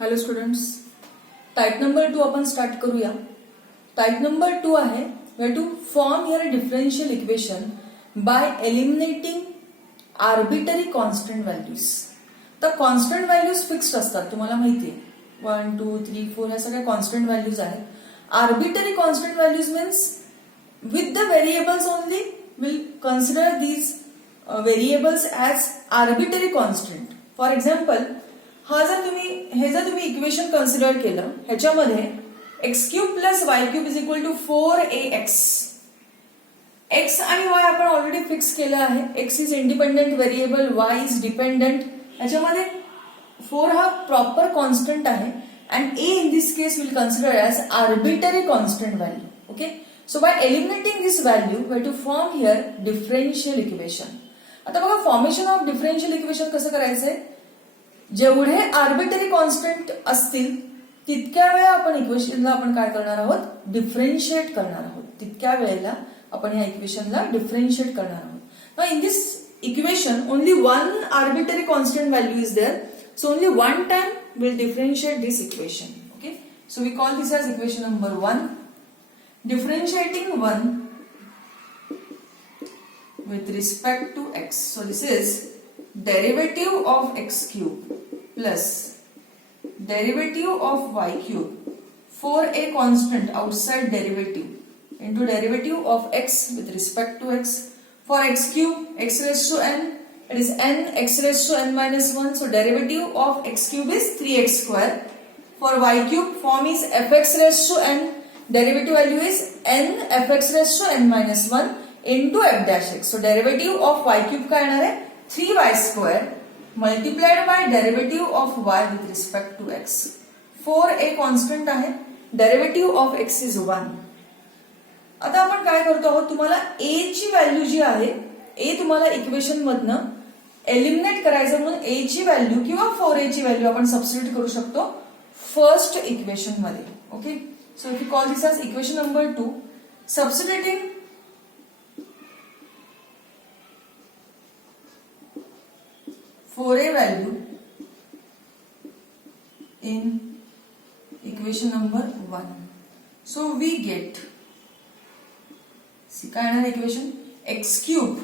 Hello students, type number 2 आपण start करूया. Type number 2 आहे we have to form here a differential equation by eliminating arbitrary constant values. तर constant values fixed असतात, तुम्हाला माहिती आहे. 1 2 3 4 ह्या सगळ्या कॉन्स्टंट व्हॅल्यूज आहेत. Arbitrary constant values means with the variables only we'll consider these variables as arbitrary constant. For example, हे जर तुम्ही इक्वेशन कन्सिडर केलं, ह्याच्यामध्ये x cube plus y cube is equal to 4ax. x आणि y आपण already fix केलं आहे. x is independent variable, y is dependent. ह्याच्यामध्ये 4 हा प्रॉपर कॉन्स्टंट आहे and a in this case we'll consider as arbitrary constant value. Okay. So by eliminating this value, we have to form here differential equation. आता बघा, formation of differential equation कसं करायचंय, जेवढे arbitrary constant असतील तितक्या वेळा आपण इक्वेशनला आपण काय करणार आहोत, डिफरेन्शिएट करणार आहोत. तितक्या वेळेला आपण या इक्वेशनला डिफरेन्शिएट करणार आहोत. Now in this equation only one arbitrary constant value is there, so only one time will differentiate this equation. Okay, so we call this as equation number 1. Differentiating 1 with respect to x. So this is derivative of x cube plus derivative of y cube for a constant outside derivative into derivative of x with respect to x. For x cube, x raised to n, it is n x raised to n minus 1. So derivative of x cube is 3x square. For y cube, form is fx raised to n. Derivative value is n fx raised to n minus 1 into f dash x. So derivative of y cube काय येणार आहे, 3y square multiplied by derivative of y with respect to x. 4a constant आहे, derivative of x is 1. आता आपण काय करतो आहोत, तुम्हाला a ची व्हॅल्यू जी आहे, a तुम्हाला इक्वेशन मधनं एलिमिनेट करायचं म्हणून a ची व्हॅल्यू किंवा 4a ची व्हॅल्यू आपण सबस्टिट्यूट करू शकतो फर्स्ट इक्वेशन मध्ये. Okay, so if you call this as equation number 2, substituting for a value in equation number 1, so we get, see काय येणार equation, x cube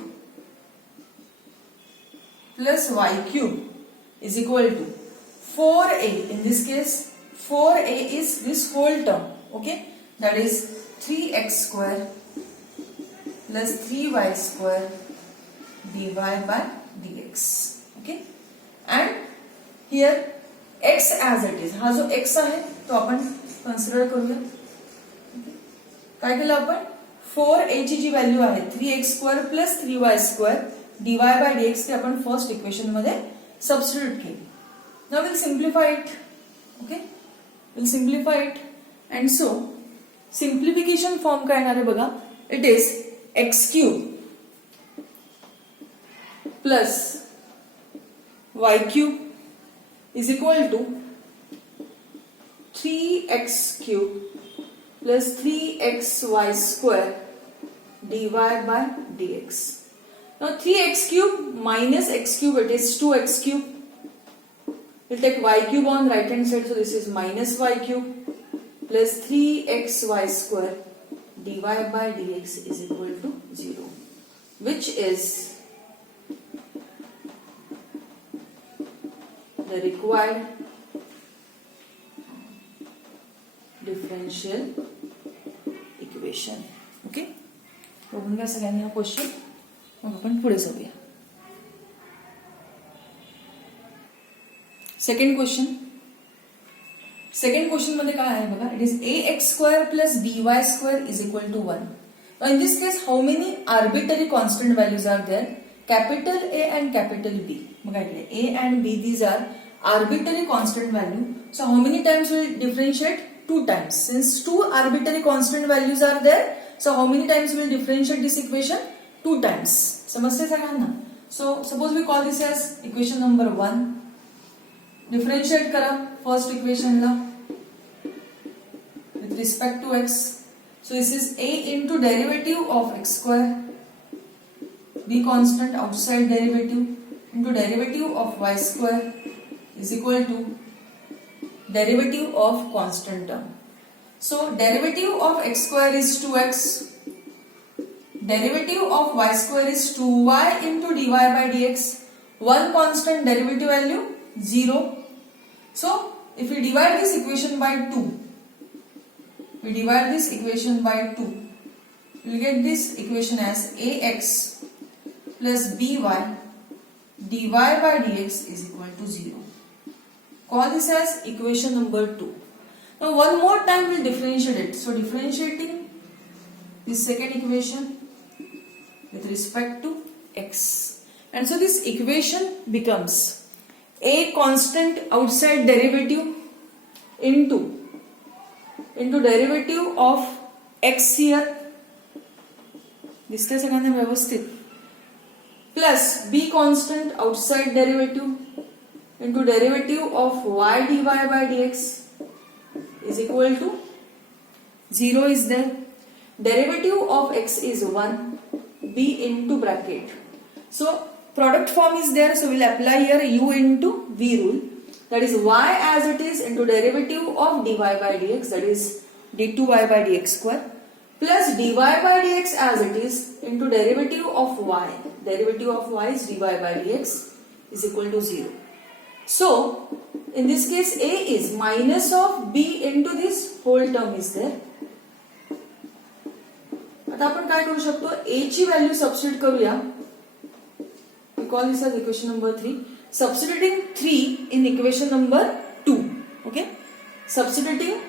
plus y cube is equal to 4a. In this case 4a is this whole term. Okay, that is 3x square plus 3y square dy by dx. Okay, and here x as it is, हा जो x आहे तो आपण consider करूया. काय केलं आपण, 4a ची जी व्हॅल्यू आहे 3x square plus 3y square dy by dx ते आपण फर्स्ट इक्वेशन मध्ये सबस्टिट्यूट केली. Now will simplify it. Okay, will simplify it. And so, simplification form काय येणार आहे बघा, it is x cube plus y cube is equal to 3x cube plus 3xy square dy by dx. Now 3x cube minus x cube, it is 2x cube. We'll take y cube on right hand side, so this is minus y cube plus 3xy square dy by dx is equal to 0, which is the required differential equation. Okay, बघून घ्या सगळ्यांनी हा question, मग आपण पुढे जाऊया. Second question मध्ये काय आहे बघा, it is ax square plus by square is equal to 1. In this case how many arbitrary constant values are there, capital A and capital B. बघा इकडे A and B, these are arbitrary constant value. So how many times will differentiate, 2 times. Since 2 arbitrary constant values are there, so how many times will differentiate this equation? 2 times. समजते सगळ्यांना. So suppose we call this as equation number 1. Differentiate करा first इक्वेशनला with respect to x. So this is a into derivative of x square, b constant outside derivative into derivative of y square is equal to derivative of constant term. So derivative of x square is 2x, derivative of y square is 2y into dy by dx. One constant, derivative value 0. So if we divide this equation by 2, we divide this equation by 2, we will get this equation as ax plus by dy by dx is equal to 0. Call this as equation number 2. Now one more time we will differentiate it. So differentiating this second equation with respect to x. And so this equation becomes a constant outside derivative into derivative of x here, दिसतंय सगळ्यांना व्यवस्थित, plus b constant outside derivative into derivative of y dy by dx is equal to 0 is there. Derivative of x is 1, b into bracket. So product form is there, so we'll apply here u into v rule, that is y as it is into derivative of dy by dx, that is d2y by dx square, plus dy by dx as it is into derivative of y. Derivative of y is dy by dx is equal to 0. So in this case a is minus of b into this whole term is there. आता आपण काय करू शकतो, a ची value substitute करूया. We call this as equation number 3. Substituting 3 in equation number 2. Okay. Substituting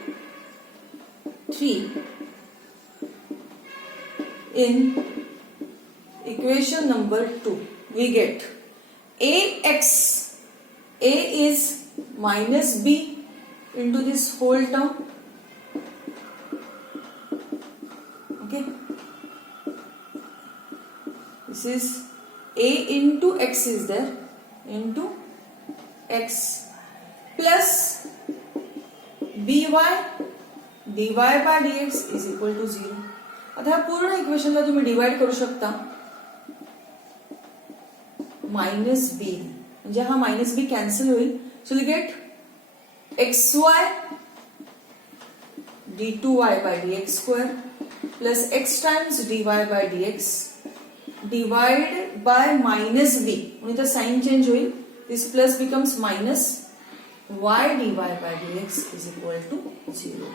3 in equation number 2. We get ax. A is minus b into this whole term. Okay. This is a into x is there, into x plus by dy by dx is equal to 0. आता ह्या पूर्ण इक्वेशनला तुम्ही divide करू शकता minus B, म्हणजे हा minus B cancel होईल. So you get xy d2y by dx square plus x times dy by dx divided by minus b, only the sign change होईल, this plus becomes minus y dy by dx is equal to 0,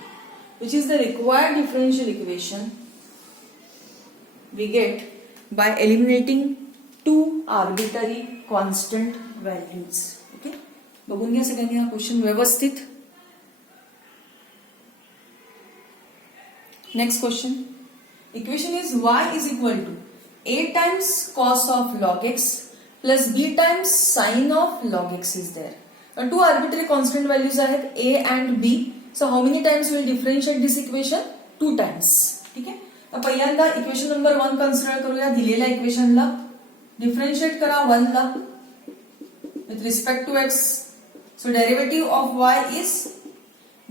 which is the required differential equation we get by eliminating two arbitrary constant values. Okay, बघून घ्या सगळ्यांनी हा question व्यवस्थित. Next question, equation is y is equal to a times cos of log x plus b times sin of log x is there. And two arbitrary constant values आहेत a and b. So how many times we will differentiate this equation? 2 times. ठीक आहे. तर पहिल्यांदा equation number 1 consider करूया. दिलेल्या इक्वेशनला differentiate करा 1 ला with respect to x. So derivative of y is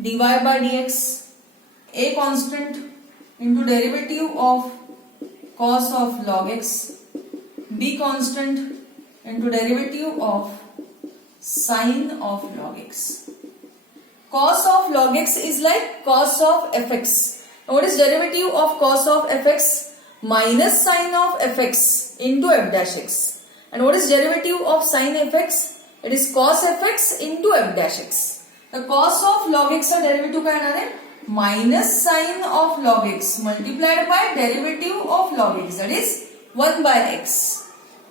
dy by dx, a constant into derivative of cos of log x, b constant into derivative of sin of log x. Cos of log x is like cos of fx. Now what is derivative of cos of fx? Minus sin of fx into f dash x. And what is derivative of sin fx? It is cos fx into f dash x. The cos of log x का derivative काय येणार आहे? Minus sin of log x multiplied by derivative of log x, that is 1 by x,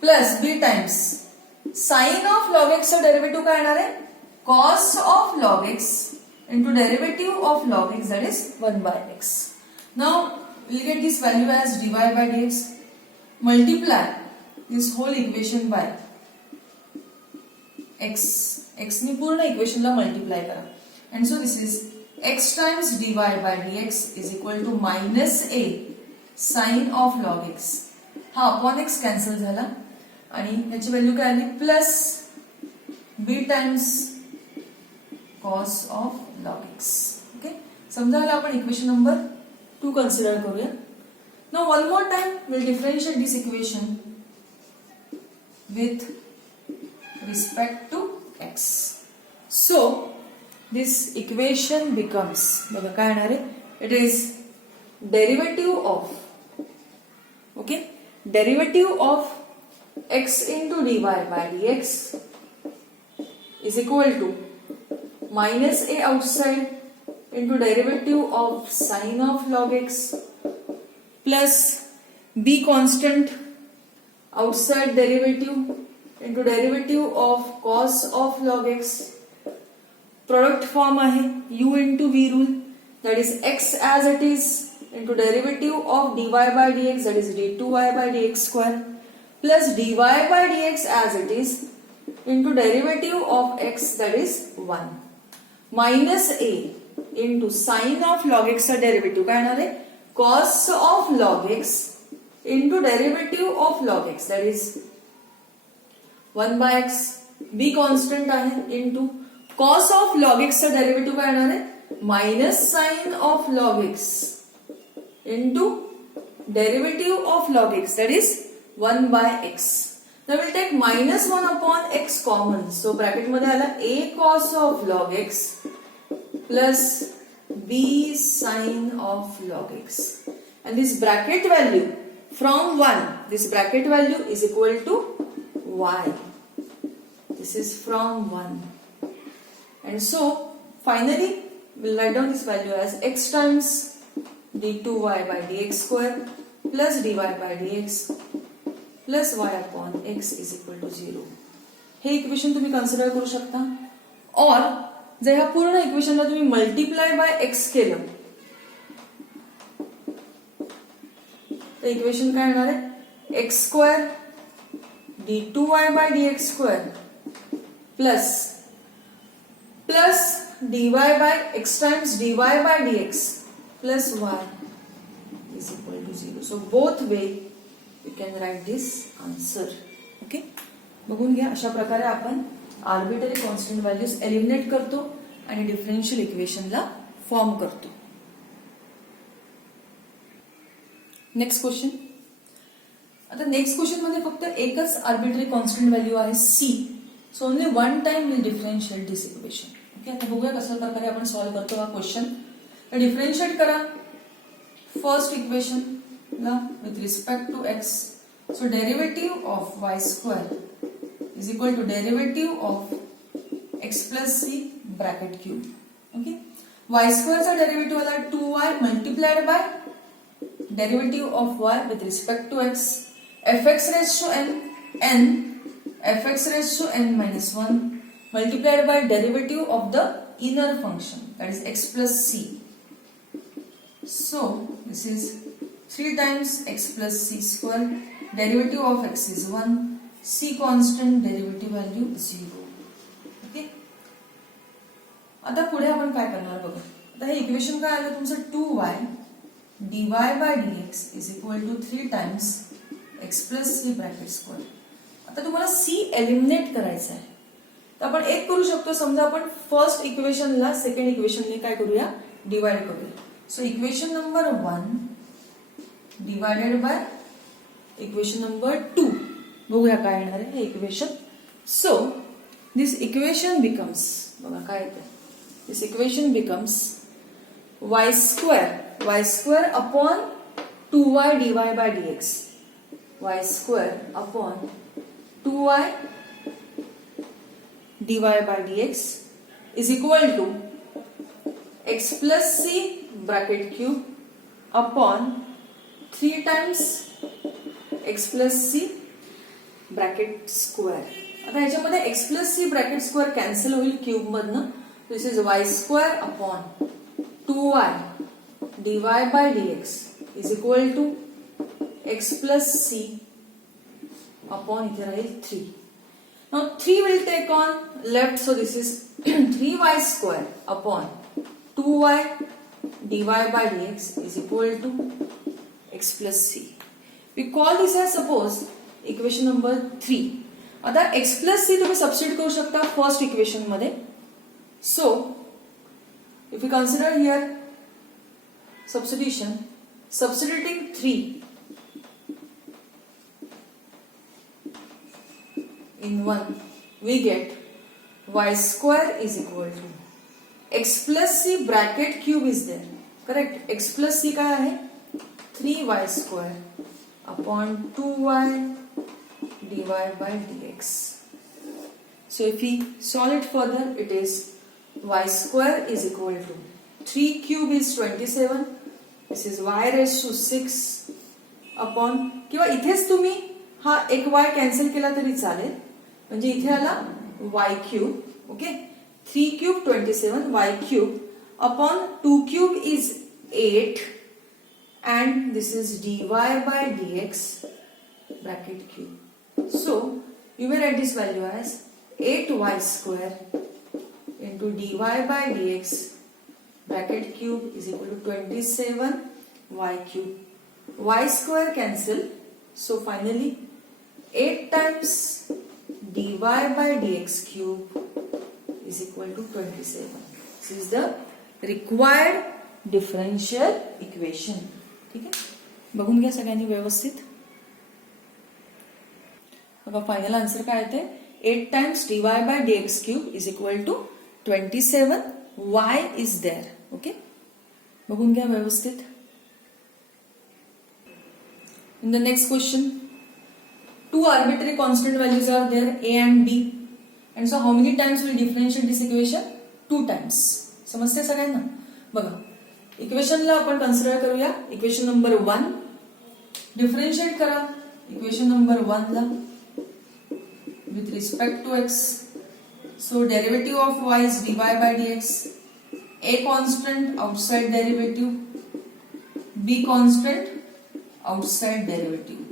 plus b times sin of log x का derivative काय येणार आहे? Cos of log x into derivative of log x, that is 1 by x. Now we'll get this value as dy by dx. Multiply this whole equation by x. x ने पूर्ण equation ला multiply करा. And so this is x times dy by dx is equal to minus a sin of log x. हा upon x cancel झाला आणि याची value काय आली plus b times cos of log x. Okay, समजा आपण equation number 2 consider करूया. Now one more time will differentiate this equation with respect to x. So this equation becomes, बघा काय येणार आहे, it is derivative of, okay, derivative of x into dy by dx is equal to minus a outside into derivative of sine of log x plus b constant outside derivative into derivative of cos of log x. Product form आहे u into v rule, that is x as it is into derivative of dy by dx, that is d2y by dx square plus dy by dx as it is into derivative of x, that is 1 minus a into sine of log x चा derivative काय येणार आहे, cos of log x into derivative of log x, that is 1 by x. b constant आहे into cos of log x चा derivative काय येणार आहे, minus sine of log x into derivative of log x, that is 1 by x. Now we'll take minus 1 upon x common. So bracket मध्ये आला a cos of log x plus b sine of log x. And this bracket value from 1, this bracket value is equal to y. This is from 1. And so finally we'll write down this value as x times d2y by dx square plus dy by dx plus y upon x is equal to 0. हे equation तुम्ही कन्सिडर करू शकता. और जर ह्या पूर्ण इक्वेशनला तुम्ही मल्टिप्लाय बाय एक्स केलं तर इक्वेशन काय येणार आहे, x square d2y by dx square plus dy by x times dy by dx plus y is equal to 0. So both way you can write this answer. Okay, बघून घ्या अशा प्रकारे आपण आर्बिटरी कॉन्स्टंट व्हॅल्यूज एलिमिनेट करतो आणि differential इक्वेशनला form करतो. Next question. आता नेक्स्ट क्वेश्चन मध्ये फक्त एकच आर्बिटरी कॉन्स्टंट व्हॅल्यू आहे c. So only one time will differentiate this equation. Okay, आता बघूया कशा प्रकारे आपण सॉल्व्ह करतो हा क्वेश्चन. डिफरन्शिएट करा फर्स्ट इक्वेशन ला with respect to x. So derivative of y square is equal to derivative of x plus c bracket cube. Okay, y स्क्वेअरचा डेरिव्हेटिव्ह आला 2y multiplied by derivative of y with respect to x fx raise to n fx raised to n minus 1 multiplied by derivative of the inner function, that is x plus c. So this is 3 times x plus c square. Derivative of x is 1, c constant, derivative value 0. Okay, आता पुढे आपण काय करणार बघा. आता हे equation काय आलं तुमचं 2y dy by dx is equal to 3 times x plus c bracket square. आता तुम्हाला c एलिमिनेट करायचं आहे तर आपण एक करू शकतो. समजा आपण फर्स्ट इक्वेशनला सेकंड इक्वेशनने काय करूया, डिवाइड करूया. So equation number 1 divided by equation number 2. बघूया काय येणार आहे हे इक्वेशन. सो दिस इक्वेशन बिकम्स, बघा काय येतं, this equation becomes y square upon 2y dy by dx, y square upon 2y dy by dx is equal to x plus c bracket cube upon 3 times x plus c bracket square. आता ह्याच्यामध्ये x plus c bracket square cancel होईल cube मधनं. This is y square upon 2y dy by dx is equal to x plus c upon इथे राहील 3. Now 3 will take on left, so this is 3y square upon 2y dy by dx is equal to x plus c. We call this as suppose equation number 3. आता x plus c तुम्ही substitute करू शकता first equation मध्ये. So if you consider here substituting 3 in 1, we get y square is equal to X plus C bracket cube is there. Correct. X plus C काय आहे 3y² upon 2y dy by dx. So if we solve it further, it is y² is equal to 3 cube is 27. This is y raised to 6 upon, किंवा इथेच तुम्ही हा एक y cancel केला तरी चालेल, म्हणजे इथे आला y cube. Okay. 3 cube 27 y cube upon 2 cube is 8 and this is dy by dx bracket cube. So you may write this value as 8y² into dy by dx bracket cube is equal to 27y cube. Y² cancel, so finally 8 times dy by dx cube is equal to 27. This is the required differential equation. ठीक आहे. बघून घ्या सगळ्यांनी व्यवस्थित. बघा final answer काय येते 8 times dy by dx cube is equal to 27. y is there. Okay. बघून घ्या व्यवस्थित. In the next question, two arbitrary constant values are there, a and b, and so how many times will differentiate this equation? 2 times. समजते सगळ्यांना. बघा इक्वेशनला आपण consider करूया. Equation number 1 differentiate करा equation number 1 ला with respect to x. So derivative of y is dy by dx. A constant outside derivative, b constant outside derivative.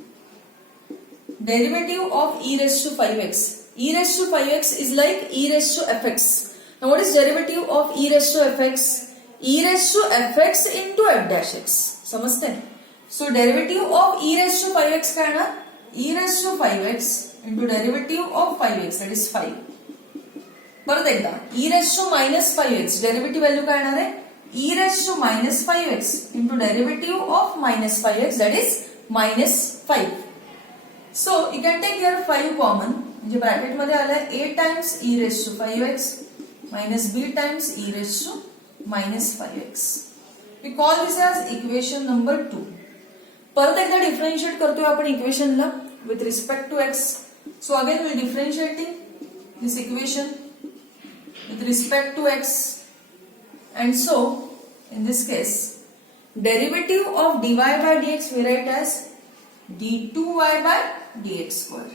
Derivative of e raised to 5x. E raised to 5x is like e raised to fx. Now what is derivative of e raised to fx? E raised to fx into f dash x. समजते? So derivative of e raised to 5x काय ना? E raised to 5x into derivative of 5x, that is 5. परत एकदा e raised to minus 5x derivative value काय येणार आहे? e raised to minus 5x into derivative of minus 5x, that is minus 5. So you can take here 5 common, म्हणजे bracket मध्ये आलाय a times e raised to 5x minus b times e raised to minus 5x. We call this as equation number 2. परत एकदा differentiate करतोय आपण इक्वेशनला with respect to x. So again we are differentiating this equation with respect to x, and so in this case derivative of dy by dx we write as d2y by dx square.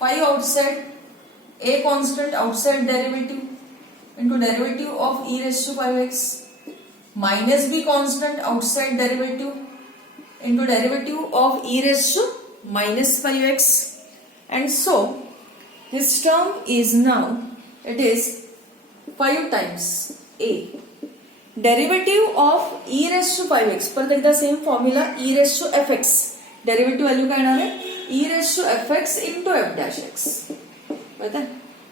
5 outside, a constant outside derivative into derivative of e raised to 5x minus b constant outside derivative into derivative of e raised to minus 5x, and so this term is now, it is 5 times a derivative of e raised to 5x. परत एकदा same formula e raised to fx derivative value काय येणार आहे e raised to fx into f dash x. बरोबर.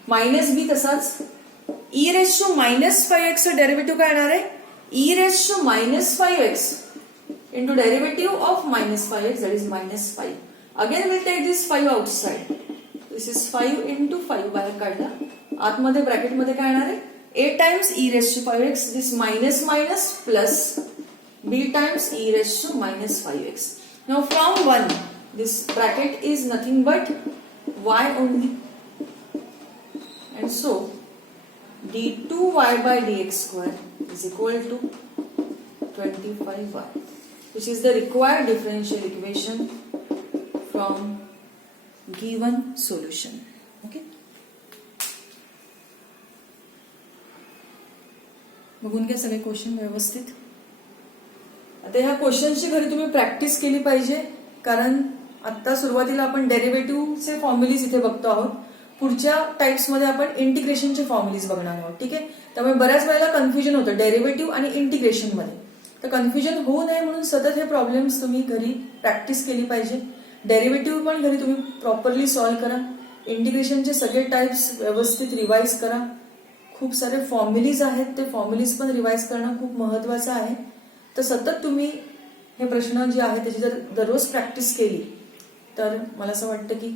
Minus b तसाच e raised to minus 5x चा derivative काय येणार आहे e raised to minus 5x into derivative of minus 5x, that is minus 5. Again we'll take this 5 outside. This is 5 into 5 बाहेर काढला. आतमध्ये bracket मध्ये काय येणार आहे a times e raised to 5x, this minus minus plus b times e raised to minus 5x. Now from 1 this bracket is nothing but y only, and so d2y by dx square is equal to 25y, which is the required differential equation from given solution. Okay. बघून घ्या सगळे question व्यवस्थित. आता ह्या क्वेश्चनची घरी तुम्ही practice केली पाहिजे, कारण आता सुरुवातीला आपण डेरिव्हेटिव्हचे फॉर्म्युलीज इथे बघतो आहोत. पुढच्या टाइप्स मध्ये आपण इंटिग्रेशनचे फॉर्म्युलीज बघणार आहोत. ठीक आहे. त्यामुळे बऱ्याच वेळेला कन्फ्युजन होतं डेरिव्हेटिव्ह आणि इंटिग्रेशन मध्ये. तर कन्फ्युजन होऊ नये म्हणून सतत हे प्रॉब्लेम्स तुम्ही घरी प्रॅक्टिस केली पाहिजे. डेरिव्हेटिव्ह पण घरी तुम्ही प्रॉपरली सॉल्व्ह करा. इंटिग्रेशनचे सगळे टाइप्स व्यवस्थित रिवाइज करा. खूप सारे फॉर्म्युलीज आहेत, ते फॉर्म्युलीज पण रिवाइज करणं खूप महत्वाचं आहे. तर सतत तुम्ही हे प्रश्न जे आहेत त्याची जर दररोज प्रॅक्टिस केली तर मला असं वाटतं की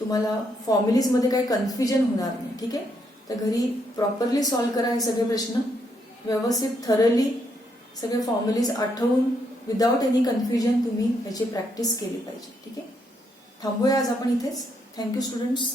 तुम्हाला फॉर्म्युलीज मध्ये काही कन्फ्युजन होणार नाही. ठीक आहे. तर घरी प्रॉपरली सॉल्व्ह करा हे सगळे प्रश्न, व्यवस्थित थरली सगळे फॉर्म्युलीज आठवून विदाउट एनी कन्फ्युजन तुम्ही याची प्रॅक्टिस केली पाहिजे. ठीक आहे, थांबूया आज आपण इथेच. Thank you students.